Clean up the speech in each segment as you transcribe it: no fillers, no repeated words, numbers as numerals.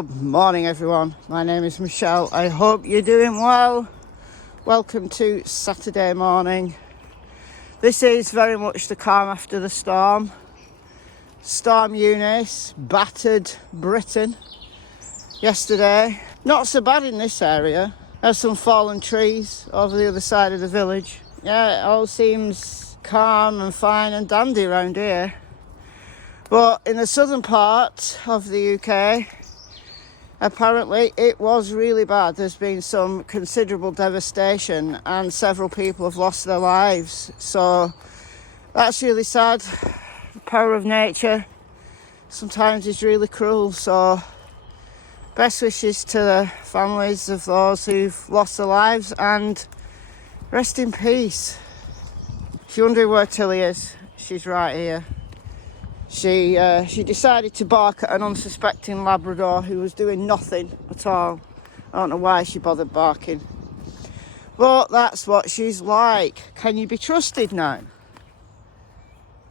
Good morning everyone, my name is Michelle. I hope you're doing well. Welcome to Saturday morning. This is very much the calm after the storm. Storm Eunice battered Britain yesterday. Not so bad in this area. There's some fallen trees over the other side of the village. Yeah, it all seems calm and fine and dandy around here. But in the southern part of the UK, apparently it was really bad. There's been some considerable devastation and several people have lost their lives. So that's really sad. The power of nature sometimes is really cruel. So best wishes to the families of those who've lost their lives and rest in peace. If you're wondering where Tilly is, she's right here. She decided to bark at an unsuspecting Labrador who was doing nothing at all. I don't know why she bothered barking. But that's what she's like. Can you be trusted now?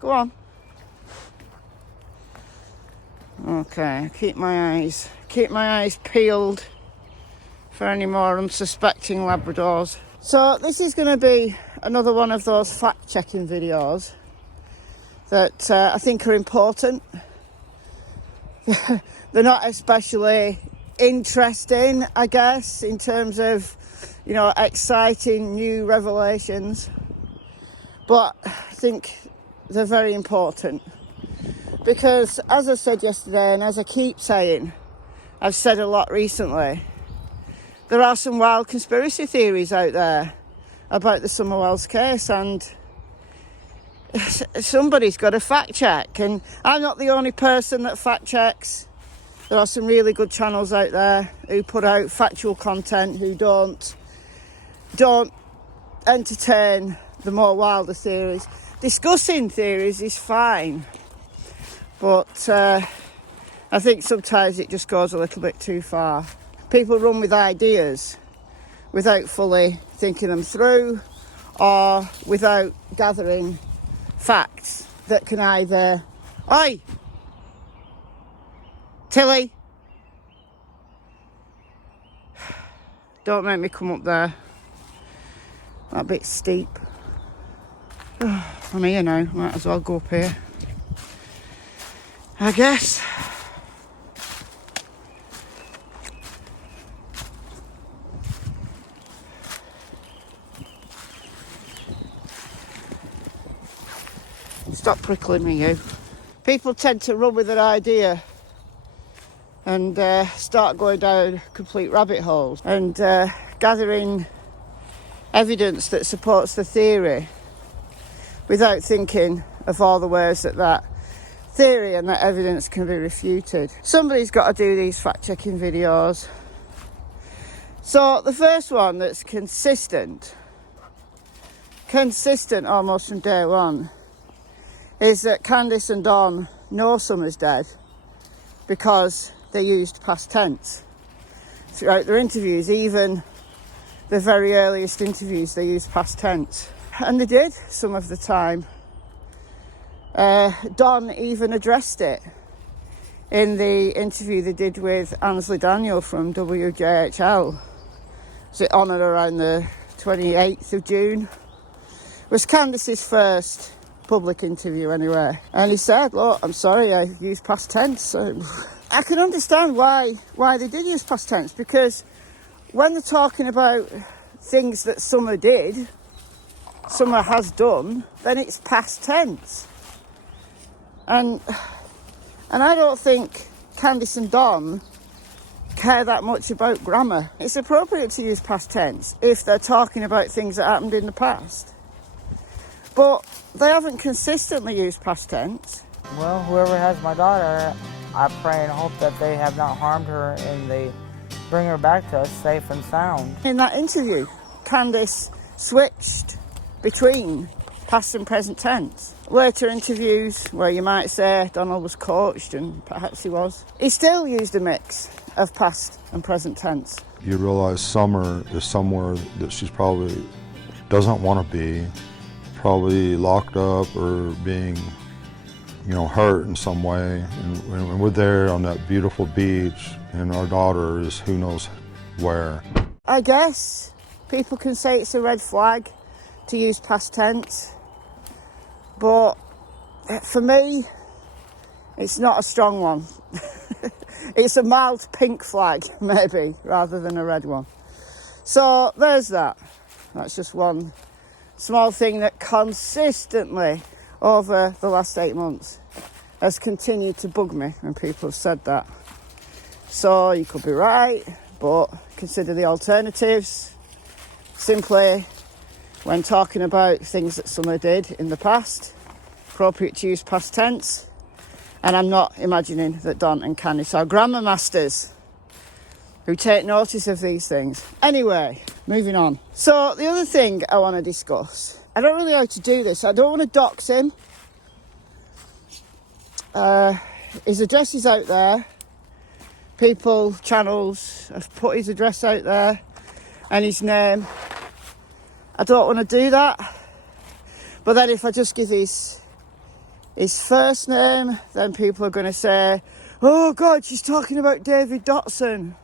Go on. Okay, keep my eyes peeled for any more unsuspecting Labradors. So this is going to be another one of those fact-checking videos that I think are important. They're not especially interesting, I guess, in terms of, you know, exciting new revelations. But I think they're very important. Because, as I said yesterday, and as I keep saying, I've said a lot recently, there are some wild conspiracy theories out there about the Summerwells case, and somebody's got to fact check, and I'm not the only person that fact checks. There are some really good channels out there who put out factual content, who don't entertain the more wilder theories. Discussing theories is fine, but I think sometimes it just goes a little bit too far. People run with ideas without fully thinking them through, or without gathering facts that can either... Oi! Tilly! Don't make me come up there. That bit's steep. I'm here now, might as well go up here, I guess. Stop prickling me, you. People tend to run with an idea and start going down complete rabbit holes and gathering evidence that supports the theory without thinking of all the ways that that theory and that evidence can be refuted. Somebody's got to do these fact-checking videos. So the first one that's consistent almost from day one, is that Candus and Don know Summer's dead because they used past tense throughout their interviews. Even the very earliest interviews, they used past tense. And they did some of the time. Don even addressed it in the interview they did with Ansley Daniel from WJHL. Was it on and around the 28th of June? It was Candus's first public interview anyway, and he said, look, I'm sorry, I used past tense. I can understand why they did use past tense, because when they're talking about things that Summer has done, then it's past tense, and I don't think Candus and Don care that much about grammar. It's appropriate to use past tense if they're talking about things that happened in the past, but they haven't consistently used past tense. Well, whoever has my daughter, I pray and hope that they have not harmed her and they bring her back to us safe and sound. In that interview, Candus switched between past and present tense. Later interviews where you might say Donald was coached, and perhaps he was, he still used a mix of past and present tense. You realize Summer is somewhere that she's probably doesn't want to be, probably locked up or being you know, hurt in some way. And we're there on that beautiful beach, and our daughter is who knows where. I guess people can say it's a red flag to use past tense, but for me, it's not a strong one. It's a mild pink flag, maybe, rather than a red one. So there's that. That's just one small thing that consistently over the last 8 months has continued to bug me when people have said that. So you could be right, but consider the alternatives. Simply, when talking about things that someone did in the past, appropriate to use past tense. And I'm not imagining that Don and Candus are grammar masters who take notice of these things. Anyway, moving on. So the other thing I want to discuss, I don't really know how to do this. I don't want to dox him. His address is out there. People, channels have put his address out there and his name. I don't want to do that. But then if I just give his first name, then people are going to say, oh God, she's talking about David Dotson.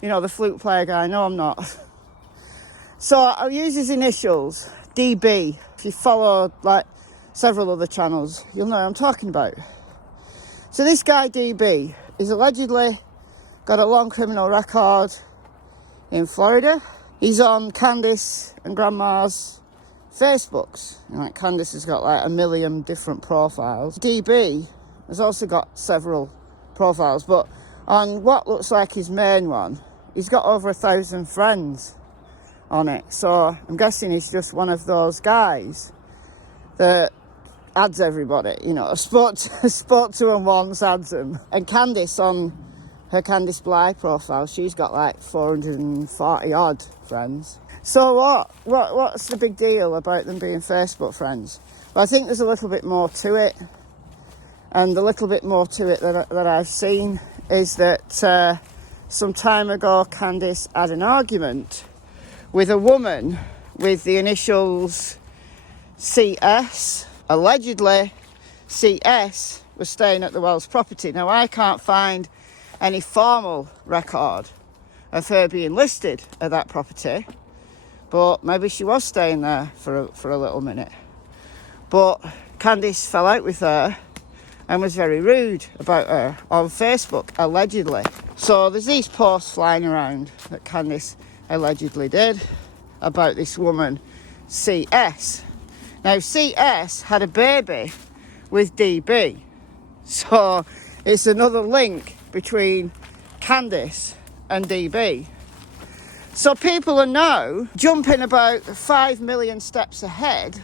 You know, the flute player guy. No, I'm not. So I'll use his initials, DB. If you follow like several other channels, you'll know what I'm talking about. So this guy, DB, is allegedly got a long criminal record in Florida. He's on Candus and Grandma's Facebooks. Like Candus has got like 1 million different profiles. DB has also got several profiles, but on what looks like his main one, he's got over 1,000 friends on it. So I'm guessing he's just one of those guys that adds everybody. You know, I spoke to him once, adds them. And Candus, on her Candus Bly profile, she's got like 440 odd friends. So what's the big deal about them being Facebook friends? Well, I think there's a little bit more to it. And the little bit more to it that I've seen is that some time ago, Candus had an argument with a woman with the initials CS. Allegedly, CS was staying at the Wells property. Now, I can't find any formal record of her being listed at that property, but maybe she was staying there for a little minute. But Candus fell out with her and was very rude about her on Facebook, allegedly. So there's these posts flying around that Candus allegedly did about this woman, CS. Now, CS had a baby with DB. So it's another link between Candus and DB. So people are now jumping about 5 million steps ahead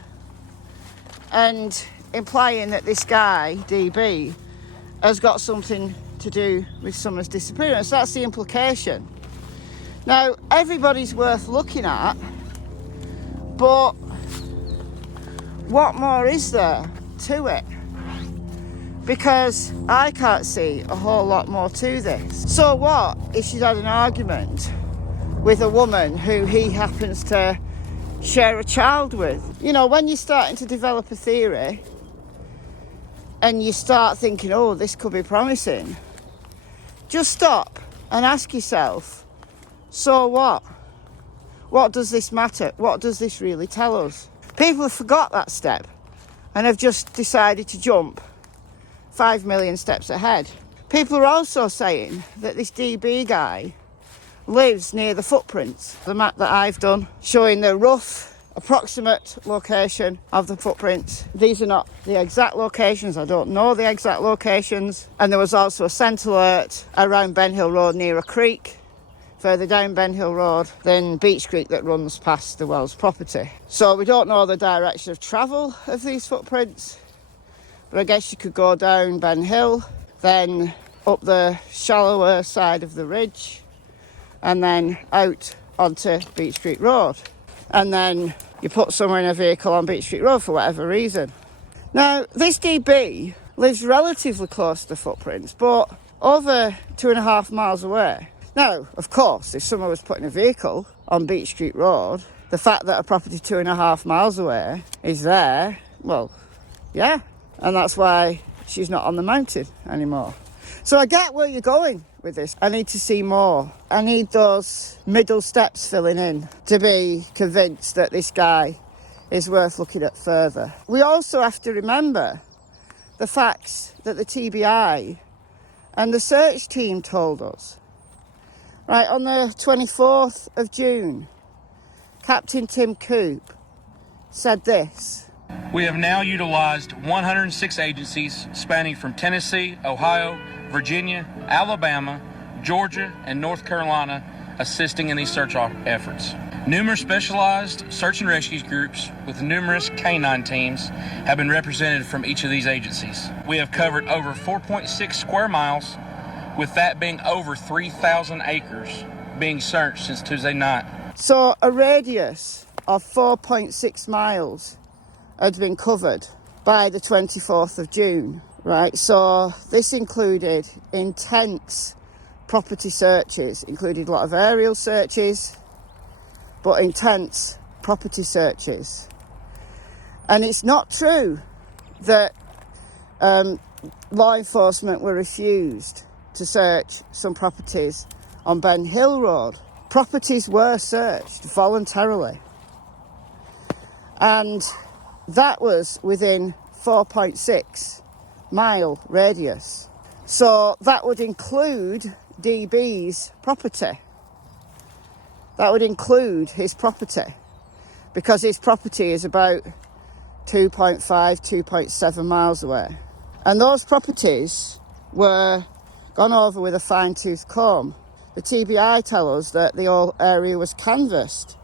and implying that this guy, DB, has got something to do with someone's disappearance. That's the implication. Now, everybody's worth looking at, but what more is there to it? Because I can't see a whole lot more to this. So what if she's had an argument with a woman who he happens to share a child with? You know, when you're starting to develop a theory and you start thinking, oh, this could be promising, just stop and ask yourself, so what? What does this matter? What does this really tell us? People have forgot that step and have just decided to jump 5 million steps ahead. People are also saying that this DB guy lives near the footprints. The map that I've done showing the rough approximate location of the footprints. These are not the exact locations. I don't know the exact locations. And there was also a scent alert around Ben Hill Road near a creek further down Ben Hill Road than Beach Creek that runs past the Wells property. So we don't know the direction of travel of these footprints, but I guess you could go down Ben Hill, then up the shallower side of the ridge, and then out onto Beach Creek Road. And then you put someone in a vehicle on Beach Street Road for whatever reason. Now, this DB lives relatively close to the footprints, but over 2.5 miles away. Now, of course, if someone was putting a vehicle on Beach Street Road, the fact that a property 2.5 miles away is there, well, yeah, And that's why she's not on the mountain anymore. So I get where you're going with this. I need to see more. I need those middle steps filling in to be convinced that this guy is worth looking at further. We also have to remember the facts that the TBI and the search team told us. Right, on the 24th of June, Captain Tim Coop said this. We have now utilized 106 agencies spanning from Tennessee, Ohio, Virginia, Alabama, Georgia, and North Carolina assisting in these search efforts. Numerous specialized search and rescue groups with numerous canine teams have been represented from each of these agencies. We have covered over 4.6 square miles, with that being over 3,000 acres being searched since Tuesday night. So a radius of 4.6 miles had been covered by the 24th of June, right? So this included intense property searches, included a lot of aerial searches, but intense property searches. And it's not true that law enforcement were refused to search some properties on Ben Hill Road. Properties were searched voluntarily. And that was within 4.6 mile radius. So that would include DB's property. That would include his property, because his property is about 2.5, 2.7 miles away. And those properties were gone over with a fine-tooth comb. The TBI tell us that the whole area was canvassed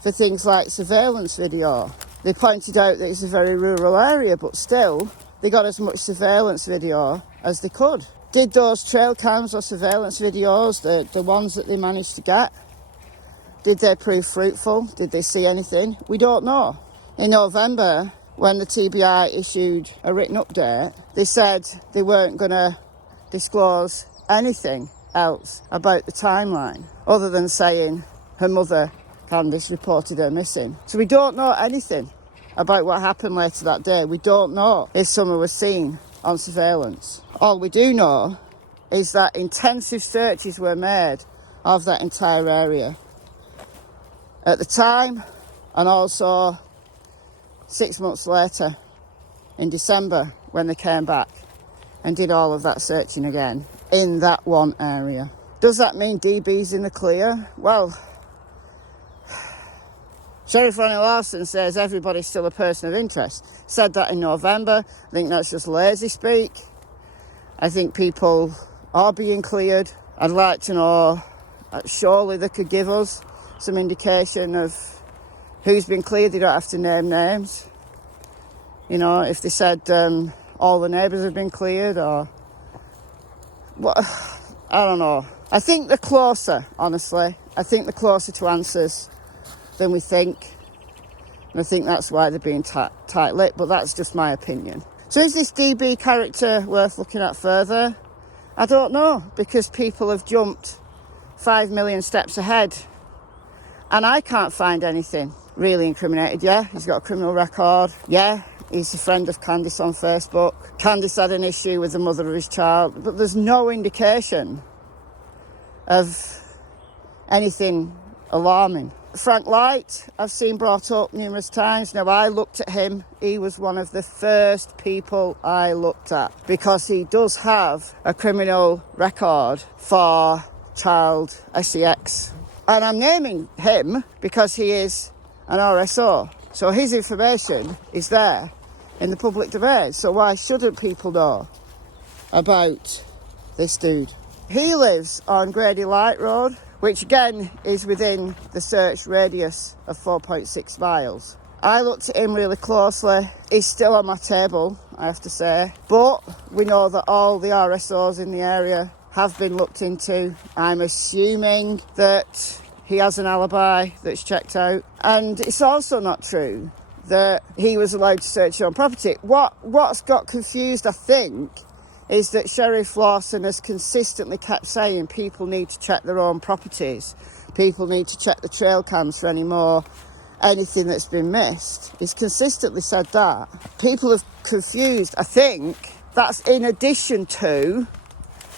for things like surveillance video. They pointed out that it's a very rural area, but still, they got as much surveillance video as they could. Did those trail cams or surveillance videos, the ones that they managed to get, did they prove fruitful? Did they see anything? We don't know. In November, when the TBI issued a written update, they said they weren't going to disclose anything else about the timeline, other than saying her mother, Candus, reported her missing. So we don't know anything about what happened later that day. We don't know if someone was seen on surveillance. All we do know is that intensive searches were made of that entire area at the time, and also 6 months later in December, when they came back and did all of that searching again in that one area. Does that mean DB's in the clear? Well, Sheriff Ronnie Lawson says everybody's still a person of interest. Said that in November. I think that's just lazy speak. I think people are being cleared. I'd like to know, surely they could give us some indication of who's been cleared. They don't have to name names. You know, if they said all the neighbours have been cleared, or what, I don't know. I think they're closer, honestly. I think they're closer to answers than we think. And I think that's why they're being tight-lipped, but that's just my opinion. So is this DB character worth looking at further? I don't know, because people have jumped 5 million steps ahead. And I can't find anything really incriminated. Yeah, he's got a criminal record. Yeah, he's a friend of Candus on Facebook. Candus had an issue with the mother of his child, but there's no indication of anything alarming. Frank Light, I've seen brought up numerous times. Now, I looked at him. He was one of the first people I looked at, because he does have a criminal record for child sex. And I'm naming him because he is an RSO. So his information is there in the public domain. So why shouldn't people know about this dude? He lives on Grady Light Road, which again is within the search radius of 4.6 miles. I looked at him really closely. He's still on my table, I have to say. But we know that all the RSOs in the area have been looked into. I'm assuming that he has an alibi that's checked out. And it's also not true that he was allowed to search his own property. What's got confused, I think, is that Sheriff Lawson has consistently kept saying people need to check their own properties. People need to check the trail cams for any more anything that's been missed. He's consistently said that. People have confused. I think that's in addition to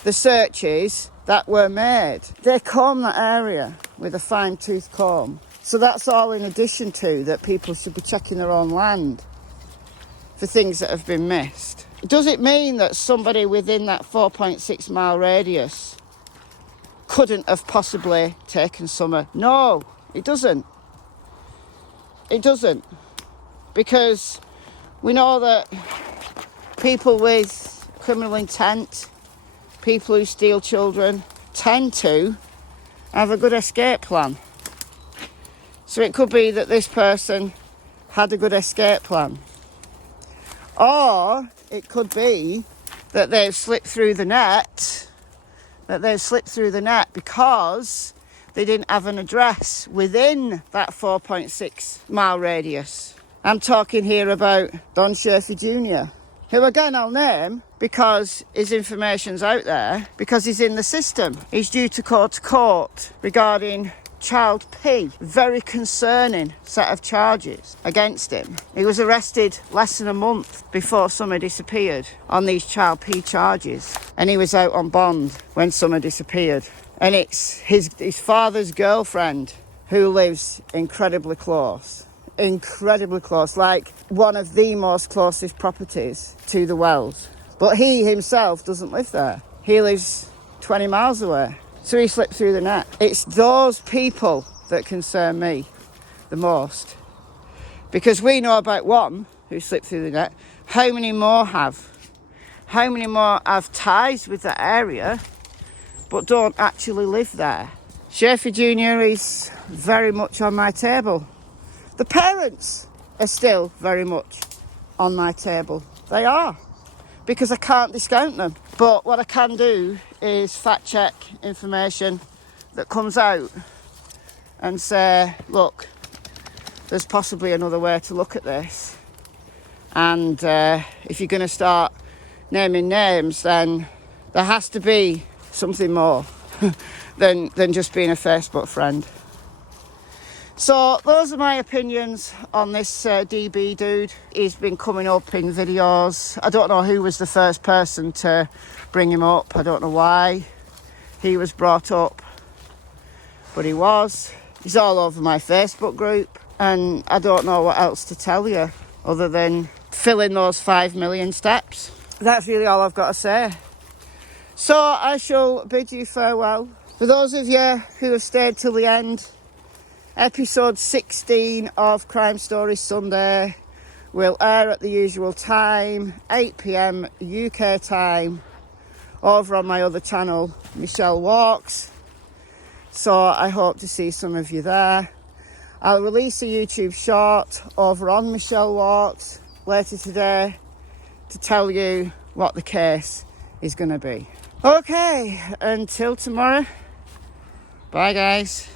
the searches that were made. They comb that area with a fine-tooth comb. So that's all in addition to that people should be checking their own land for things that have been missed. Does it mean that somebody within that 4.6 mile radius couldn't have possibly taken Summer? No, it doesn't. It doesn't. Because we know that people with criminal intent, people who steal children, tend to have a good escape plan. So it could be that this person had a good escape plan. Or it could be that they've slipped through the net, because they didn't have an address within that 4.6 mile radius. I'm talking here about Don Sherfey Jr, who again I'll name because his information's out there, because he's in the system. He's due to go to court regarding Child P. Very concerning set of charges against him. He was arrested less than a month before Summer disappeared on these Child P charges, and he was out on bond when Summer disappeared. And it's his father's girlfriend who lives incredibly close, like one of the most closest properties to the Wells. But he himself doesn't live there. He lives 20 miles away. So he slipped through the net. It's those people that concern me the most. Because we know about one who slipped through the net. How many more have? How many more have ties with that area but don't actually live there? Sherfey Jr is very much on my table. The parents are still very much on my table. They are. Because I can't discount them. But what I can do is fact check information that comes out and say, look, there's possibly another way to look at this. And if you're going to start naming names, then there has to be something more than just being a Facebook friend. So those are my opinions on this DB dude. He's been coming up in videos. I don't know who was the first person to bring him up. I don't know why he was brought up, but he was. He's all over my Facebook group, and I don't know what else to tell you other than fill in those 5 million steps. That's really all I've got to say. So I shall bid you farewell. For those of you who have stayed till the end, episode 16 of Crime Stories Sunday will air at the usual time, 8 p.m. UK time, over on my other channel, Michelle Walks. So I hope to see some of you there. I'll release a YouTube short over on Michelle Walks later today to tell you what the case is going to be. Okay, until tomorrow, bye guys.